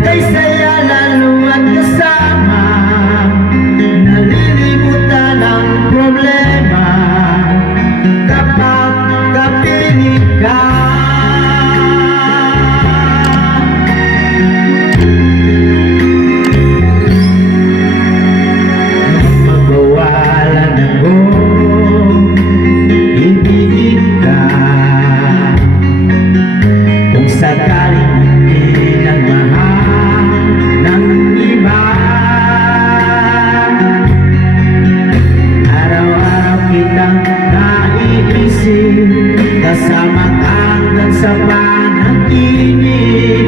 Nagkay saya lalo at kasama, nalilimutan ang problema kapag kapiling ka. Magbawalan ako, ibigin ka. Kung sakaling hindi nang mahal ng iba, araw-araw kitang naiisip, kasama ka hanggang sa panaginip.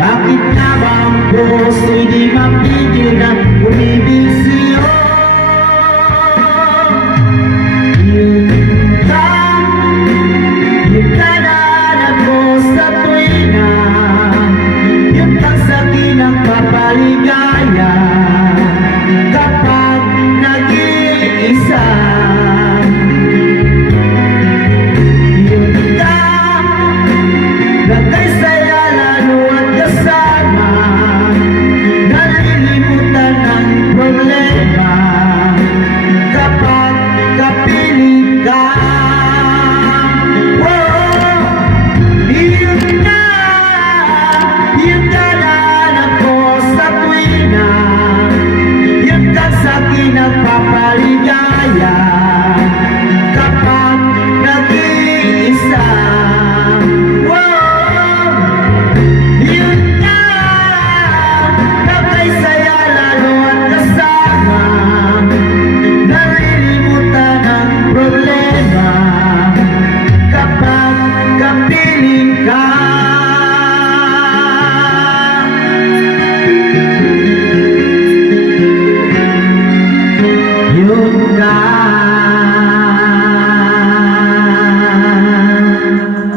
Bakit nga ba ang puso'y di mapigil na umibig sa'yo? Yung kadanan mo sa tuwina, yung pagsaki ng papaligaya kapag nag-iisa. Yun ka, nagkay saya lalo at kasama, nalilimutan ang problema kapag kapiling ka. Yung kadanan ko sa tuwina, yung kagsaki ng papaligaya kapag nag-iisa. Yun ka, nagkay saya lalo at kasama, nalilimutan ang problema kapag kapiling ka. Yun ka.